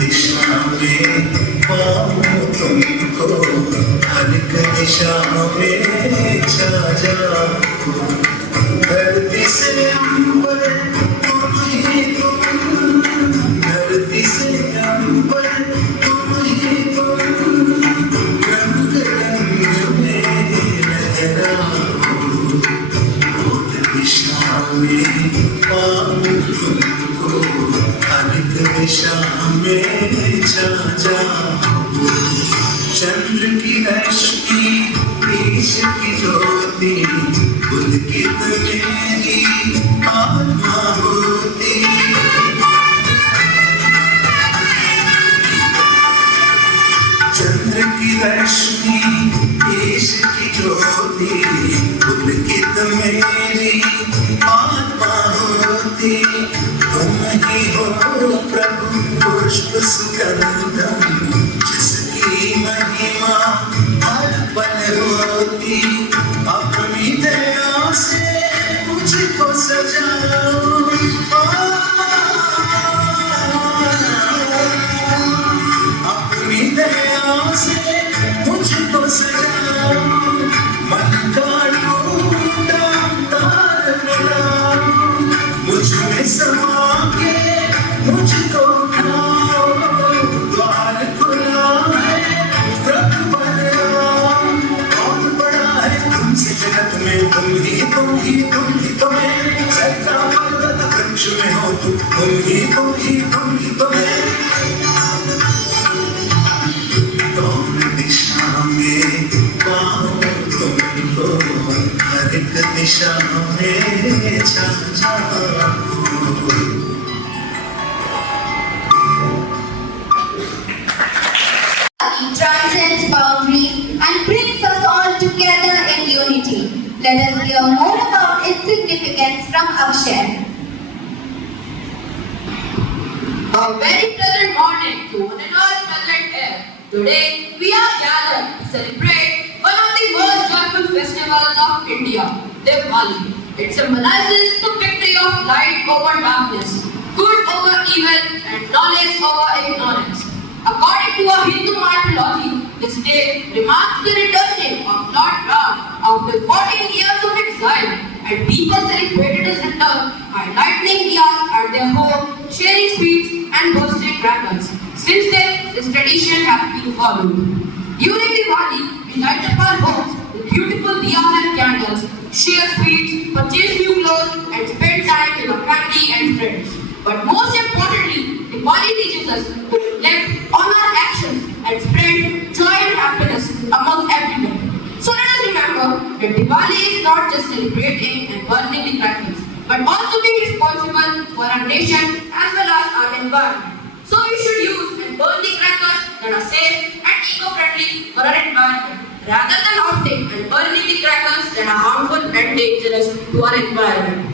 दिशा में पाऊं तुमको, हर एक दिशा में छा जाऊं, धरती से अंबर तुम ही तुम, धरती से अंबर तुम ही तुम, रंग रंग में लहराऊं, दिशा में पाऊं तुमको, हर एक दिशा में छा जाऊं, चंद्र की रश्मि देश की ज्योति, उनकी मेरी आत्मा होती, चंद्र की रश्मि देश की ज्योति, उनकी मेरी आत्मा होती, तुम ही हो प्रभु पुष्प सुगंधम, जिसकी महिमा हर पल होती, अपनी दया से मुझको सजाओ, अपनी दया से मुझको सजाओ, मन का टूटा तार मिलाओ, मुझ में समा के मुझको खाओ, द्वार खुला है प्रभु बलराम, कौन बड़ा है तुमसे जगत में, तुम ही तुम ही तुम ही तुम्हें, सैकड़ा पर्वत वृक्ष में हो तुम ही तुम ही तुम ही तुम्हें, कौन दिशा में पाऊं तुमको, हर एक दिशा में छा जाऊं। Transcends boundaries and brings us all together in unity. Let us hear more about its significance from Akshay. A very pleasant morning to one and all present here. Today we are gathered to celebrate one of the most joyful festivals of India, Diwali. It symbolizes the victory of light over darkness, good over evil, and knowledge over ignorance. According to a Hindu mythology, this day remarks the returning of Lord Ram after 14 years of exile, and people celebrated his return by lighting diyas at their home, sharing sweets and bursting crackers. Since then, this tradition has been followed. During Diwali, we light up our homes with beautiful diyas and candles, share sweets, purchase new clothes, and spend time with our family and friends. But most importantly, Diwali teaches us to reflect on our actions and spread joy and happiness among everyone. So let us remember that Diwali is not just celebrating and burning the crackers, but also being responsible for our nation as well as our environment. So we should use and burn the crackers that are safe and eco-friendly for our environment, rather than opting and burning the crackers that are harmful and dangerous to our environment.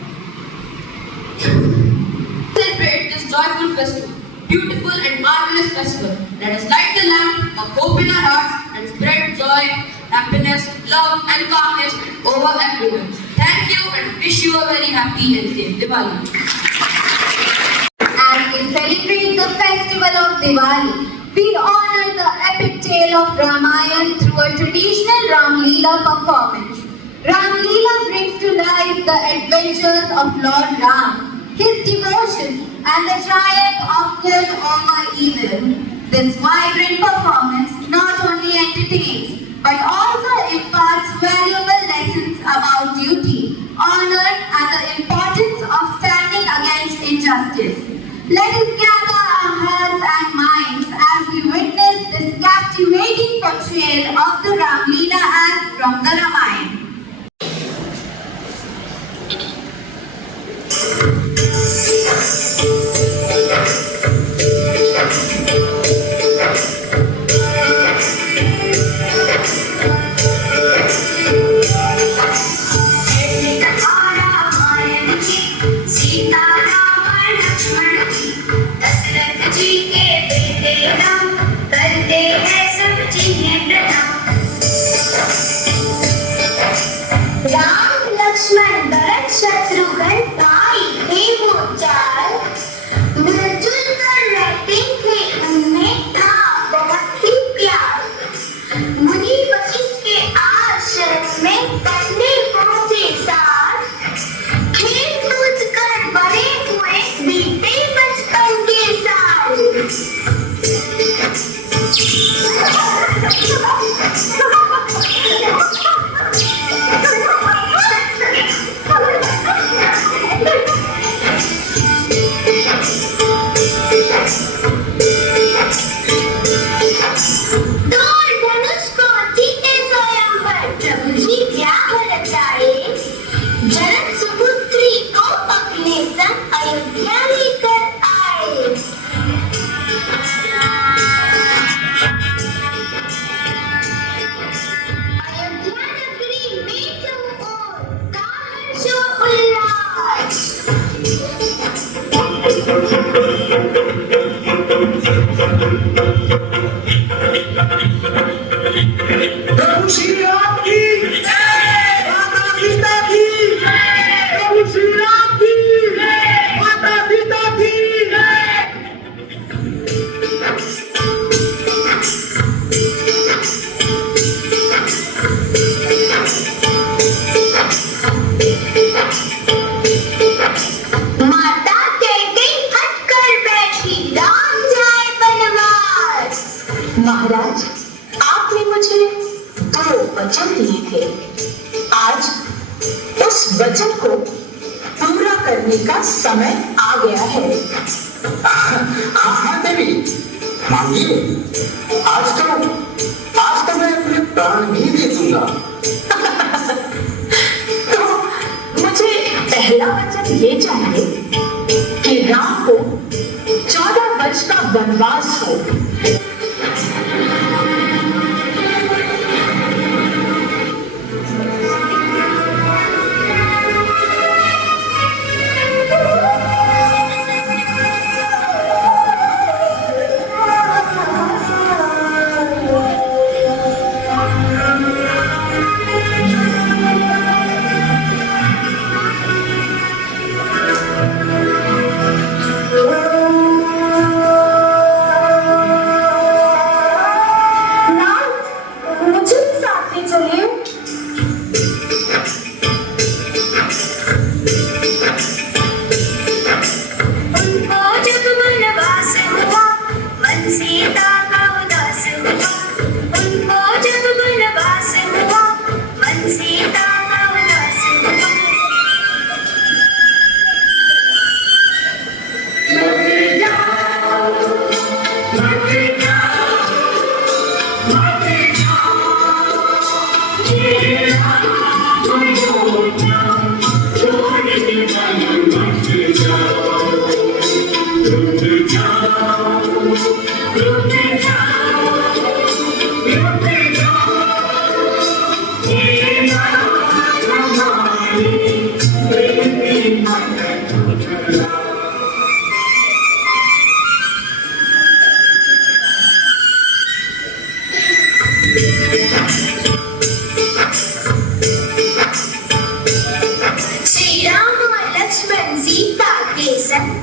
Celebrate this joyful festival, beautiful and marvelous festival. Let us light the lamp of hope in our hearts and spread joy, happiness, love and calmness over everyone. Thank you and wish you a very happy and safe Diwali. As we celebrate the festival of Diwali, we honor the epic tale of Ramayana through a traditional Ram Leela performance. Ram Leela brings to life the adventures of Lord Ram, his devotion and the triumph of good over evil. This vibrant performance not only entertains but also imparts valuable lessons about duty, honor and the importance of standing against injustice. Let us gather our hearts and minds as we witness this captivating portrayal of the Ram Leela act from the Ramayana. करने का समय आ गया है। हाँ देवी, मांगिए। आज तो मैं अपने प्राण भी दे दूंगा। तो मुझे पहला वचन ये चाहिए कि राम को 14 वर्ष का वनवास हो।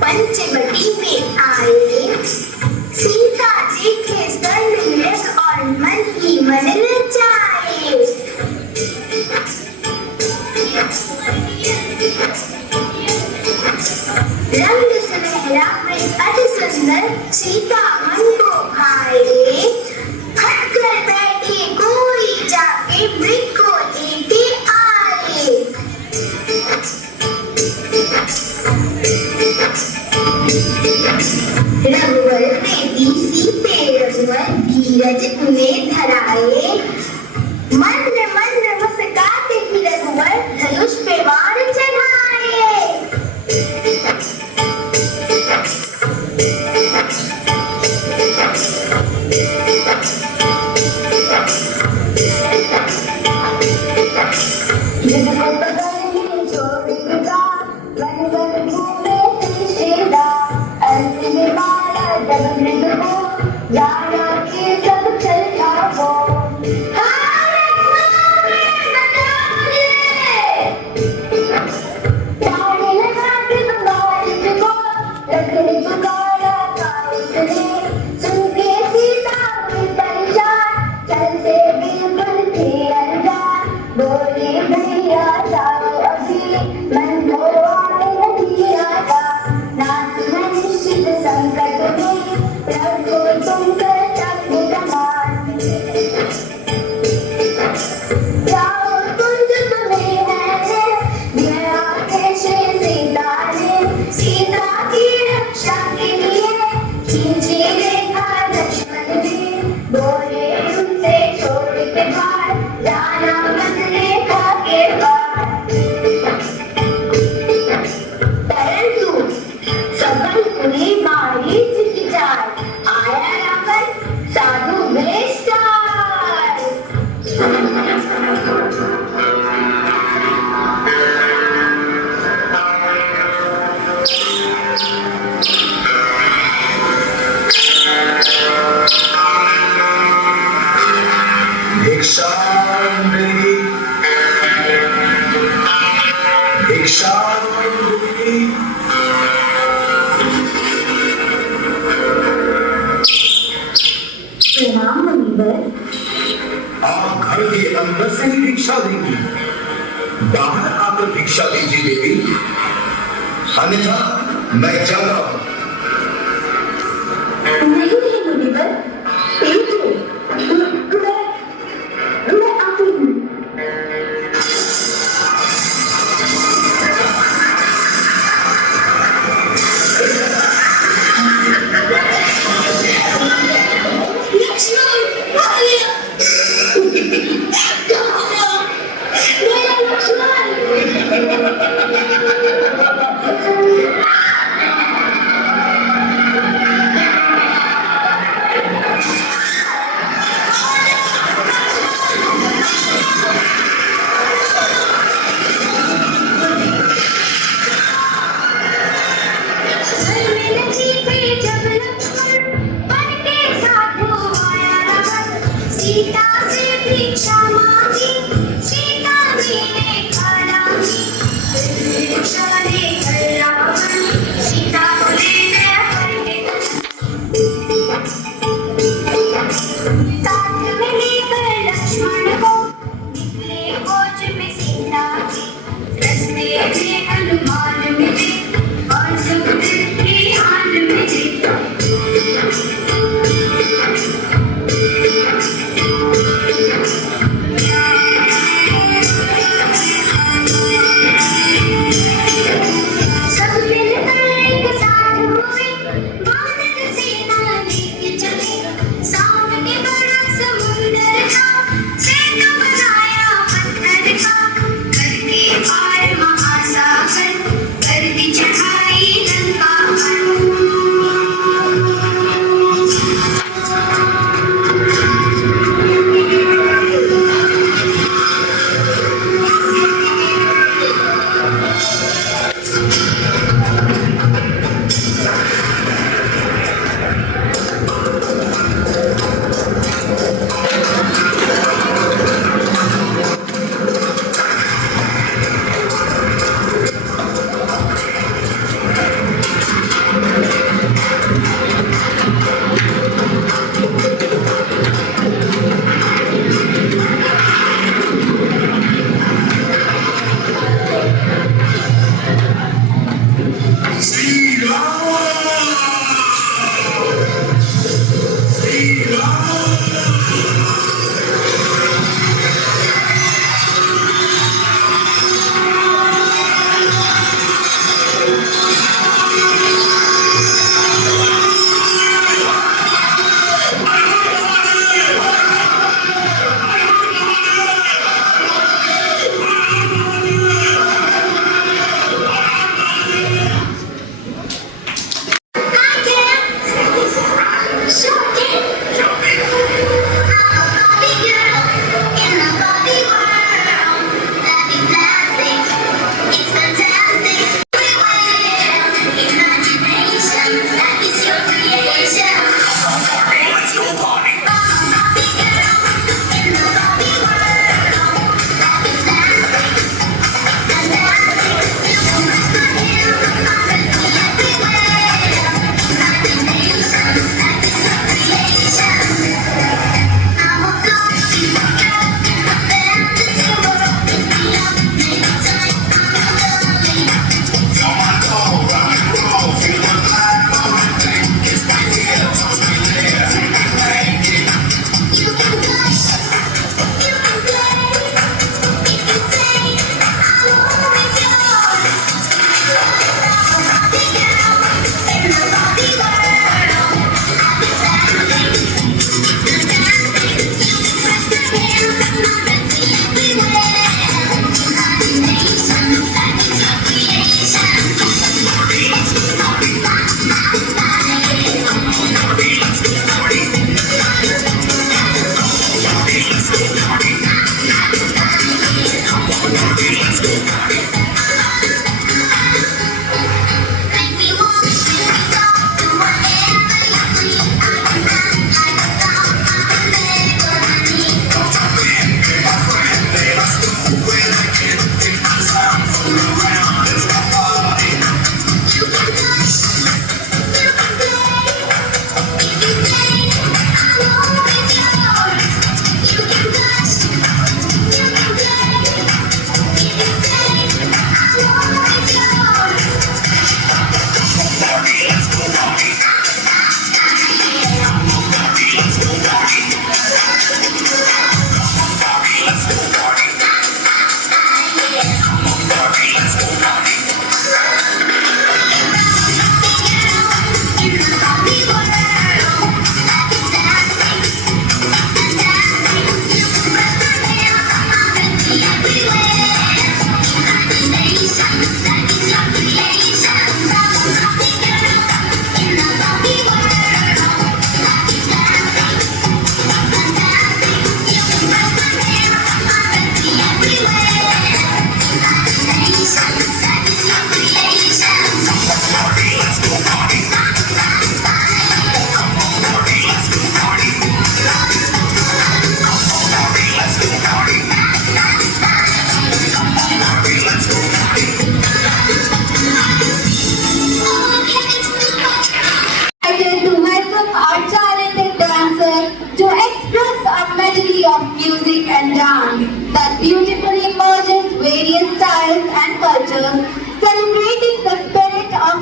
पंचवटी में आए, सीता देखे सर्वलोक और मन ही मन लजाए। रंग सुनहरा में अति सुंदर सीता मन को भाए। हट कर बैठे कोई जाके मृग को लेके आए। रघुवर बेटी सीते रघुवर धीरज उन्हें धराए। मंद्र मंद्र मुस्काते ही रघुवर धनुष पे वार चढ़ाए। आप घर के अंदर से ही भिक्षा देंगी, बाहर आकर भिक्षा दीजिए देवी, अन्यथा मैं जा रहा हूं। नहीं मुनिवर, मैं आती हूँ।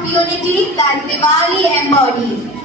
unity that Diwali embodies.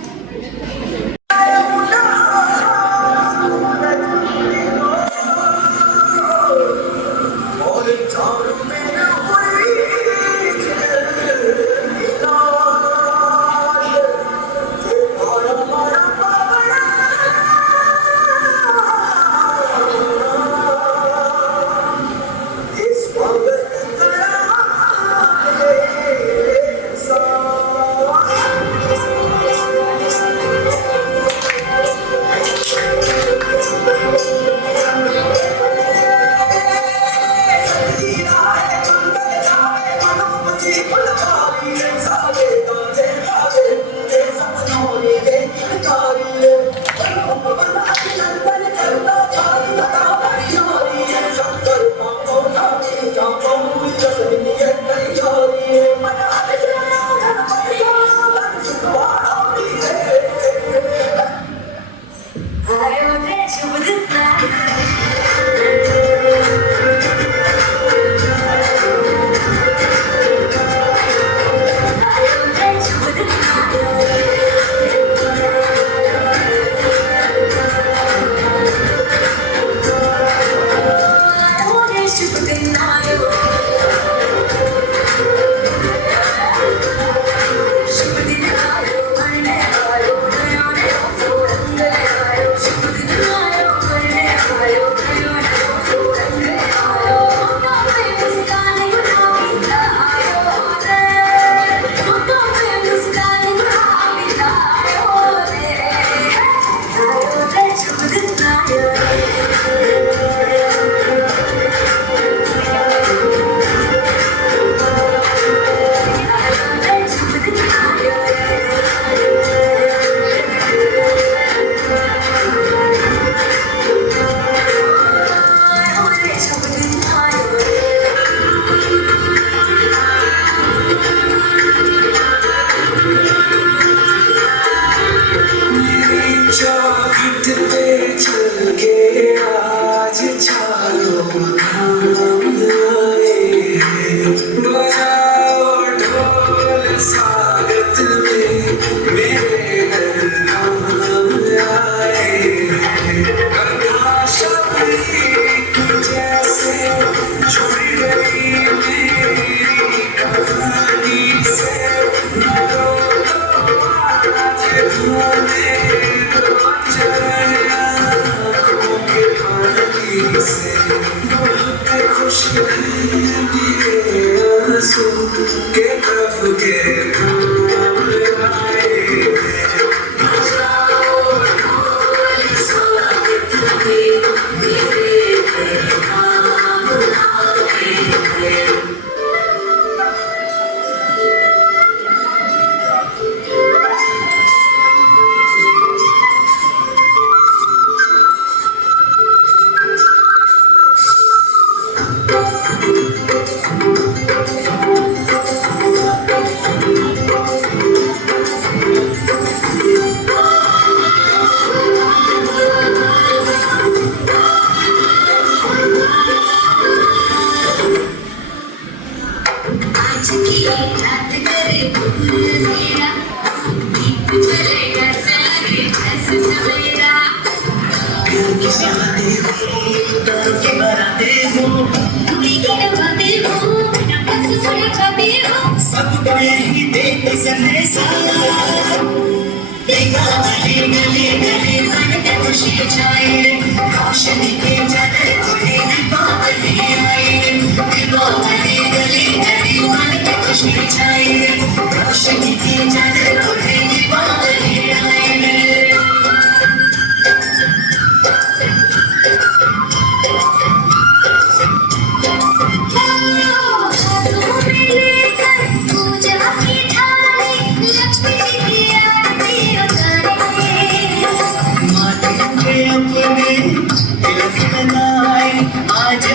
आज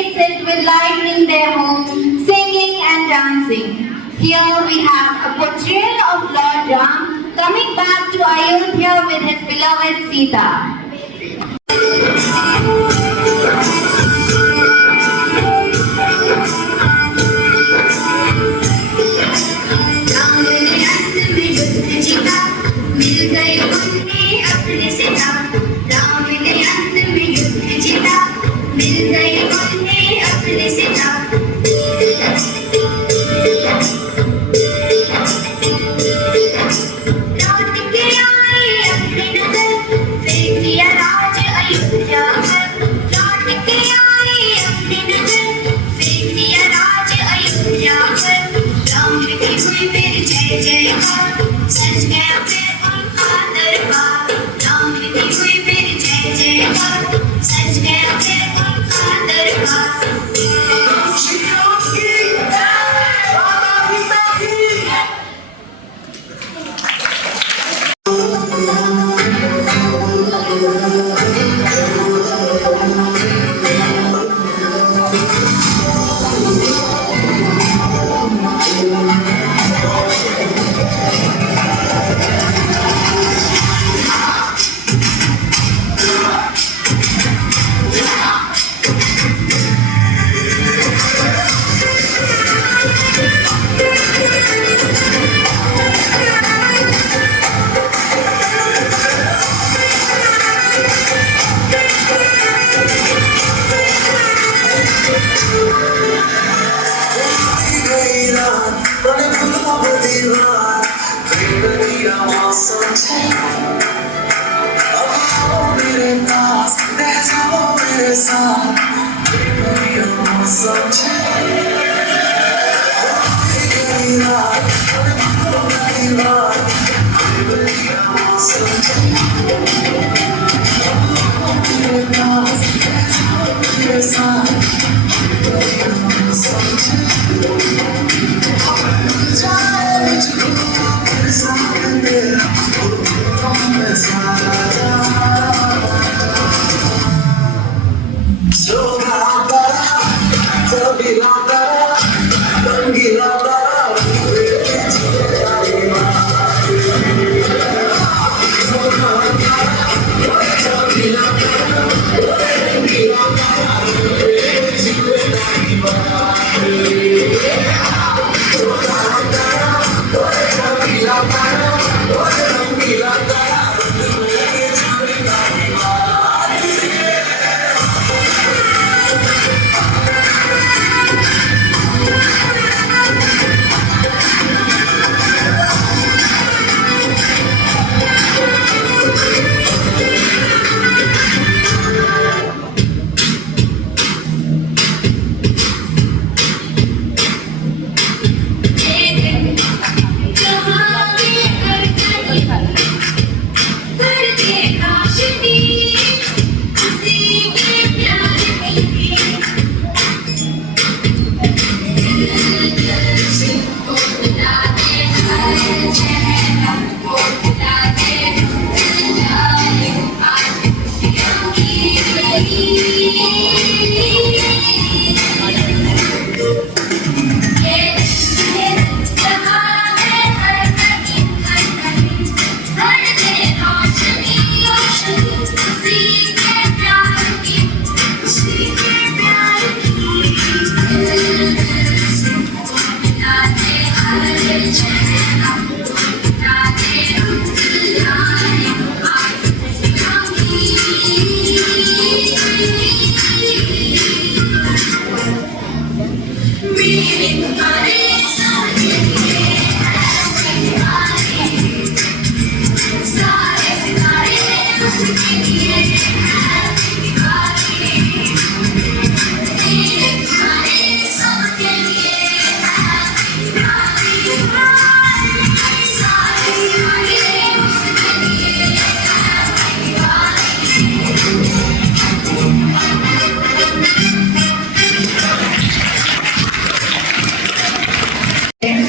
celebrates it with lighting their homes, singing and dancing. Here we have a portrayal of Lord Ram coming back to Ayodhya with his beloved Sita.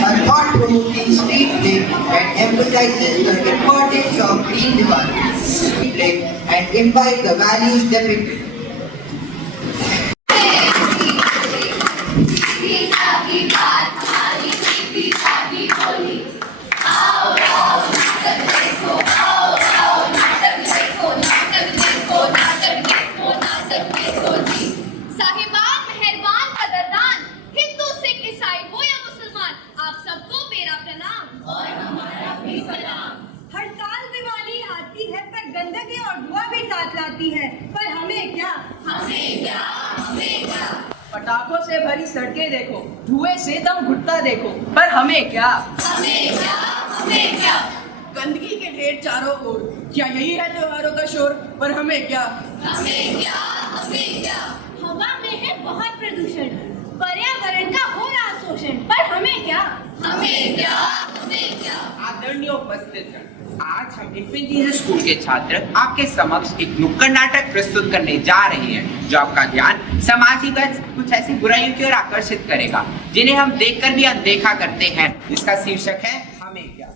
A thought-provoking street play that emphasizes the importance of green Diwali and imbibe the values depicted. आती है, पर हमें क्या? पटाखों से भरी सड़कें देखो, धुएं से दम घुटता देखो, पर हमें क्या? गंदगी के ढेर चारों ओर, क्या यही है त्योहारों का शोर? पर हमें क्या? हवा में है बहुत प्रदूषण, पर्यावरण का हो रहा शोषण, पर हमें क्या? आदरणीय उपस्थित, आज हम इंफेंट स्कूल के छात्र आपके समक्ष एक नुक्कड़ नाटक प्रस्तुत करने जा रहे हैं जो आपका ध्यान सामाजिक कुछ ऐसी बुराइयों की ओर आकर्षित करेगा जिन्हें हम देखकर भी अनदेखा करते हैं। इसका शीर्षक है हमें क्या।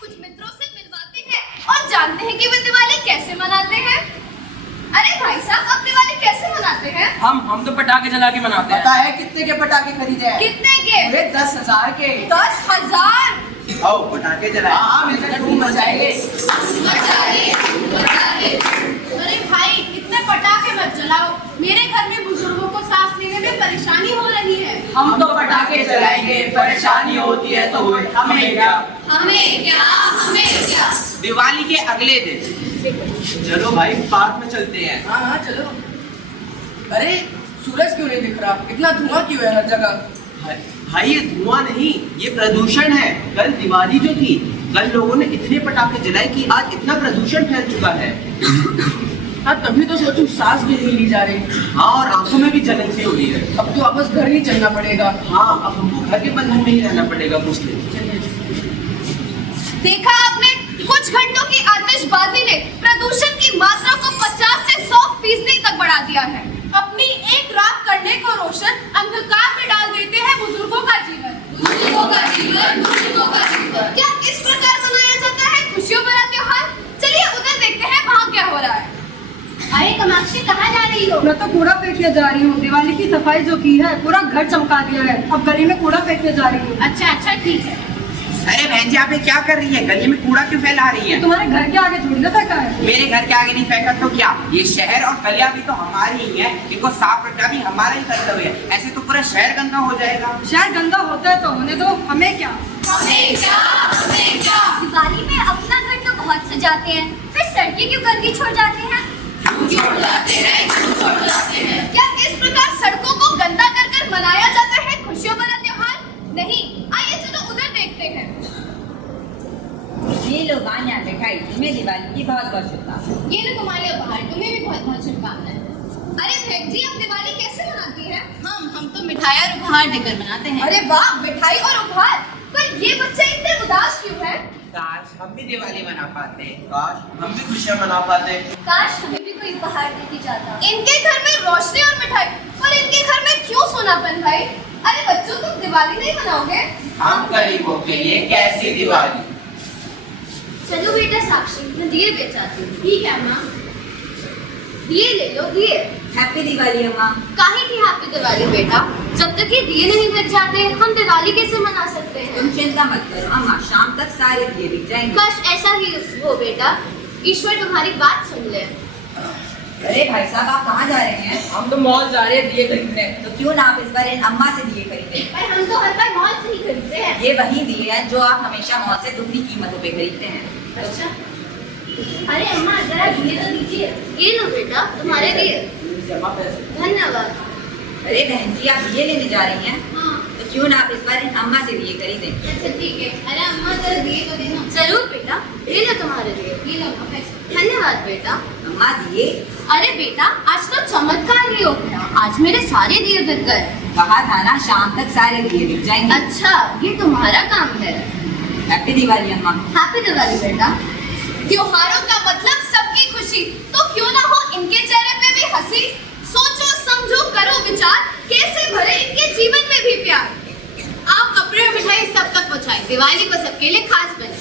कुछ मित्रों से मिलवाते हैं और जानते हैं कि वे दिवाली कैसे मनाते हैं। अरे भाई साहब, आप दिवाली कैसे मनाते हैं? हम तो पटाखे जला के मनाते हैं। पता है कितने के पटाखे खरीदे हैं? कितने के? अरे 10,000 के। 10,000? आओ पटाखे जलाएं। हाँ, मिलकर धूम मचाएंगे। अरे भाई, इतने पटाखे मत जलाओ, मेरे घर में बुजुर्गों को सांस लेने में परेशानी हो रही है। हम तो पटाखे जलाएंगे, परेशानी होती है तो हुए, हमें क्या? दिवाली के अगले दिन चलो भाई पार्क में चलते हैं। हाँ चलो। अरे सूरज क्यों नहीं दिख रहा? इतना धुआं क्यों है हर जगह? भाई ये धुआं नहीं, ये प्रदूषण है। कल दिवाली जो थी, कल लोगों ने इतने पटाखे जलाए कि आज इतना प्रदूषण फैल चुका है। हाँ तभी तो सोचूं, सांस भी नहीं ली जा रही। हाँ, और आंखों में भी जलन सी हो रही है। अब तो वापस घर ही चलना पड़ेगा। हाँ, अब हमको घर के बंधन में ही रहना पड़ेगा कुछ दिन। देखा आपने, कुछ घंटों की आतिशबाजी ने प्रदूषण की मात्रा को 50 से 100% तक बढ़ा दिया है। अपनी एक रात करने को रोशन अंधकार में डाल देते हैं बुजुर्गों का जीवन। क्या इस प्रकार मनाया जाता है खुशियों भरा त्योहार? चलिए उधर देखते हैं वहाँ क्या हो रहा है। अरे कामाक्षी, कहाँ जा रही हो? मैं तो कूड़ा फेंकने जा रही हूँ। दिवाली की सफाई जो की है, पूरा घर चमका दिया है। अब गली में कूड़ा फेंकने जा रही हूँ। अच्छा ठीक है। अरे बहन जी, आप ये क्या कर रही है? गली में कूड़ा क्यों फैला रही है? तुम्हारे घर के आगे थोड़ी ना फेंका है। मेरे घर के आगे नहीं फेंका तो क्या? ये शहर और गलियां भी तो हमारी ही है, इनको साफ रखना भी हमारा ही कर्तव्य है। ऐसे तो पूरा शहर गंदा हो जाएगा। शहर गंदा होता है तो होने दो, हमें क्या? दिवाली में अपना घर तो बहुत सजाते हैं, फिर सड़कें क्यों गंदी छोड़ जाते हैं? क्या इस प्रकार सड़कों को गंदा कर कर मनाया जाता है खुशियों भरा त्योहार? नहीं, आइए चलो उधर देखते हैं। ये लो बान्या मिठाई, तुम्हें दिवाली की बहुत बहुत शुभकामनाएं। ये लो तुम्हारे उपहार, तुम्हें भी बहुत बहुत शुभकामनाएं। अरे बहन जी, आप दिवाली कैसे मनाती हैं? हम तो मिठाई और उपहार देकर मनाते हैं। अरे वाह, मिठाई और उपहार। पर ये बच्चे इतने उदास क्यों हैं? काश हम भी दिवाली मना पाते। काश हम भी खुशियां मना पाते। काश हमें भी कोई उपहार देके जाता। इनके घर में रोशनी और मिठाई, और इनके घर में क्यों सोनापन भाई? अरे बच्चों, तुम दिवाली नहीं मनाओगे? हम गरीबों के लिए कैसी दिवाली। चलो बेटा साक्षी, मैं दिए बेच आती हूँ। ठीक है अम्मा। दिए ले लो, दिए। हैप्पी दिवाली अम्मा। काहे की हैप्पी दिवाली बेटा? जब तक ये दिए नहीं बच जाते, हम दिवाली कैसे मना सकते हैं? तुम चिंता मत करो अम्मा, शाम तक सारे दिए बिक जाएंगे। काश ऐसा ही हो बेटा। ईश्वर तुम्हारी बात सुन ले। अरे भाई साहब, आप कहाँ जा रहे हैं? हम तो मॉल जा रहे हैं दिए खरीदने। तो क्यों ना आप इस बार इन अम्मा से दिए खरीदे? भाई हम तो हर बार मॉल से ही खरीदते हैं। ये वही दिए हैं जो आप हमेशा मॉल से दुगनी कीमतों पे खरीदते हैं। अच्छा। अरे अम्मा, जरा दिए तो दीजिए। ये लो बेटा, तुम्हारे दिए। धन्यवाद। अरे बहन जी, आप दिए लेने जा रही हैं? हाँ। तो क्यों ना आप इस बार इन अम्मा से दिए खरीदें? अच्छा ठीक है। अरे अम्मा, जरा दिए तो देना। जरूर बेटा, ये लो तुम्हारे दिए। ये लो अम्मा, पैसे। धन्यवाद बेटा। अम्मा दिए? अरे बेटा, आज तो चमत्कार ही हो गया। आज मेरे सारे दिए बिक गए। कहा था ना, शाम तक सारे दिए बिक जाएंगे। अच्छा, ये तुम्हारा काम है। हैप्पी दिवाली अम्मा। हैप्पी दिवाली बेटा। त्योहारों का मतलब सबकी खुशी, तो क्यों ना हो इनके चेहरे पे भी हंसी। सोचो, समझो, करो विचार, कैसे भरे इनके जीवन में भी प्यार। आप कपड़े और मिठाई सब तक पहुँचाए, दिवाली को सबके लिए खास बने।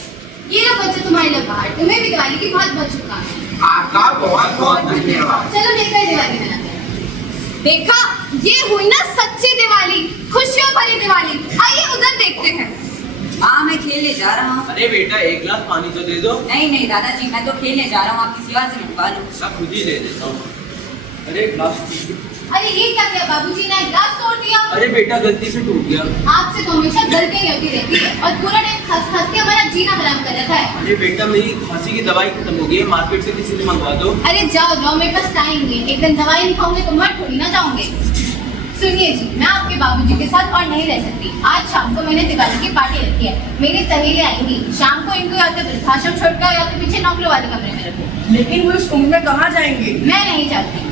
ये लो बच्चे, तुम्हारे लिए बाहर। तुम्हें भी दिवाली की बहुत बहुत शुभकामनाएं। आपका बहुत बहुत धन्यवाद। चलो मिलकर दिवाली मनाते हैं। देखा, ये हुई ना सच्ची दिवाली, खुशियों भरी दिवाली। आइए उधर देखते हैं। हाँ, मैं खेलने जा रहा हूँ। अरे बेटा, एक गिलास पानी तो दे दो। नहीं दादाजी, मैं तो खेलने जा रहा हूँ, आप किसी और से मंगवा लो। मैं खुद ही ले लेता हूँ। अरे ग्लास टूट गया। अरे ये क्या किया बाबूजी ने, ग्लास तोड़ दिया। अरे बेटा गलती से टूट गया। आपसे तो हमेशा गलतियां होती रहती है और पूरा टाइम हंस के हमारा जीना हराम कर रखा है। अरे बेटा मेरी खांसी की दवाई खत्म हो गई है, मार्केट से किसी से मंगवा दो। अरे जाओ मेरे पास टाइम नहीं है, एक दिन दवाई नहीं खाऊंगे तो मर थोड़ी ना जाऊंगे। सुनिए जी, मैं आपके बाबूजी के साथ और नहीं रह सकती। आज शाम को मैंने दिवाली की पार्टी रखी है, मेरी सहेली आएंगी। शाम को इनको या तो वृद्धाश्रम छोड़कर या तो पीछे नौकरी वाले कमरे में रखो। लेकिन वो इस उम्र में कहाँ जाएंगे? मैं नहीं चाहती।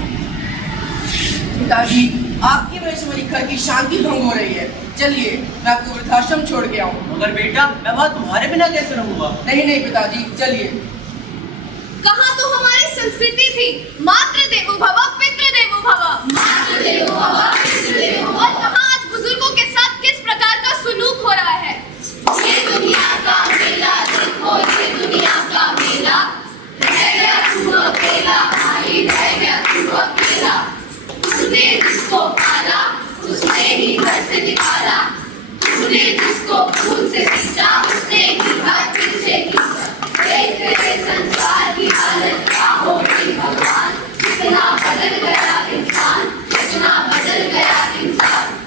पिताजी, आपकी वजह से मेरी घर की शांति भंग हो रही है। चलिए मैं आपको वृद्धाश्रम छोड़ के आऊँ। मगर बेटा मैं वहाँ तुम्हारे बिना कैसे रहूँगा? नहीं पिताजी, चलिए। कहाँ तो हमारी संस्कृति थी, मातृ देवो भव पितृ देवो भव, मातृ देवो भव पितृ देवो भव। और कहाँ आज बुजुर्गों के साथ किस प्रकार का सुलूक हो रहा है। ये दुनिया का मेला देखो, ये दुनिया का मेला, रह गया तू अकेला, भाई रह गया तू अकेला। तूने जिसको पाला उसने ही घर से निकाला, तूने जिसको खून से सींचा उसने ही हाथ पीछे खींचा। देख तेरे संसार की हालत क्या हो गई भगवान, कितना बदल गया इंसान, कितना बदल गया इंसान।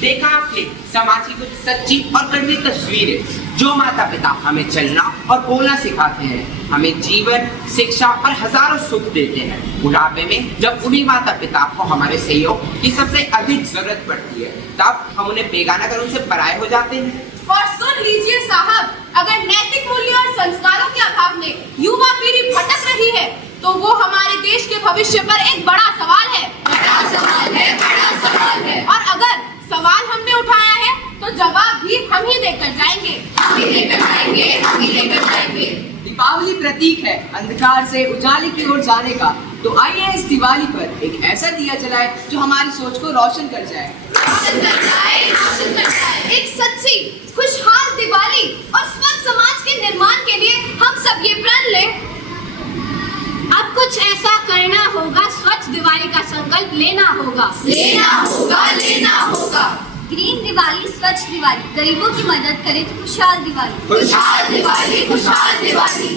देखा आपने समाज की कुछ सच्ची और कड़वी तस्वीरें जो माता पिता हमें चलना और बोलना सिखाते हैं, हमें जीवन, शिक्षा और हजारों सुख देते हैं। बुढ़ापे में जब उन्हीं माता पिता को हमारे सहयोग की सबसे अधिक जरूरत पड़ती है, तब हम उन्हें बेगाना कर उनसे पराये हो जाते हैं। और सुन लीजिए साहब, अगर नैतिक मूल्य और संस्कारों के अभाव में युवा पीढ़ी भटक रही है तो वो हमारे देश के भविष्य पर एक बड़ा सवाल है। बड़ा सवाल है, बड़ा सवाल है। और अगर सवाल हमने उठाया है तो जवाब भी हम ही देकर जाएंगे। हम ही लेकर जाएंगे, हम ही लेकर जाएंगे। दीपावली प्रतीक है अंधकार से उजाले की ओर जाने का, तो आइए इस दिवाली पर एक ऐसा दिया जलाए जो हमारी सोच को रोशन कर जाए। रोशन कर जाए, रोशन कर जाए। एक सच्ची खुशहाल दिवाली और स्वच्छ समाज के निर्माण के लिए हम सब ये प्रण लें। अब कुछ ऐसा करना होगा, स्वच्छ दिवाली का संकल्प लेना होगा, लेना होगा, लेना होगा। ग्रीन दिवाली, स्वच्छ दिवाली, गरीबों की मदद करें तो खुशहाल दिवाली, खुशहाल दिवाली, खुशहाल दिवाली।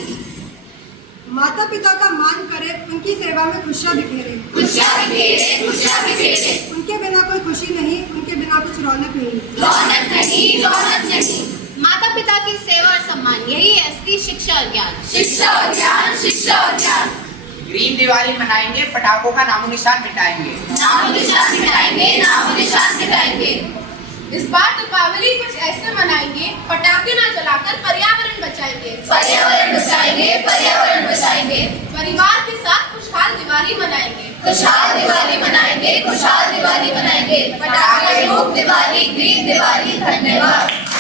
माता पिता का मान करें, उनकी सेवा में खुशियाँ बिखेरे, खुशियाँ बिखेरे, खुशियाँ बिखेरे। उनके बिना कोई खुशी नहीं, उनके बिना कुछ रौनक नहीं, रौनक नहीं, रौनक नहीं। माता पिता की सेवा और सम्मान, यही है असली शिक्षा और ज्ञान। शिक्षा और ज्ञान, शिक्षा और ज्ञान। ग्रीन दिवाली मनाएंगे, पटाखों का नामो निशान मिटाएंगे, नामो निशान मिटाएंगे, नामो निशान मिटाएंगे। इस बार दीपावली कुछ ऐसे मनाएंगे, पटाखे ना जलाकर पर्यावरण बचाएंगे, पर्यावरण बचाएंगे, पर्यावरण बचाएंगे। परिवार के साथ खुशहाल दिवाली मनाएंगे, खुशहाल दिवाली मनाएंगे, खुशहाल दिवाली मनाएंगे। पटाखे मुक्त दिवाली, ग्रीन दिवाली। धन्यवाद।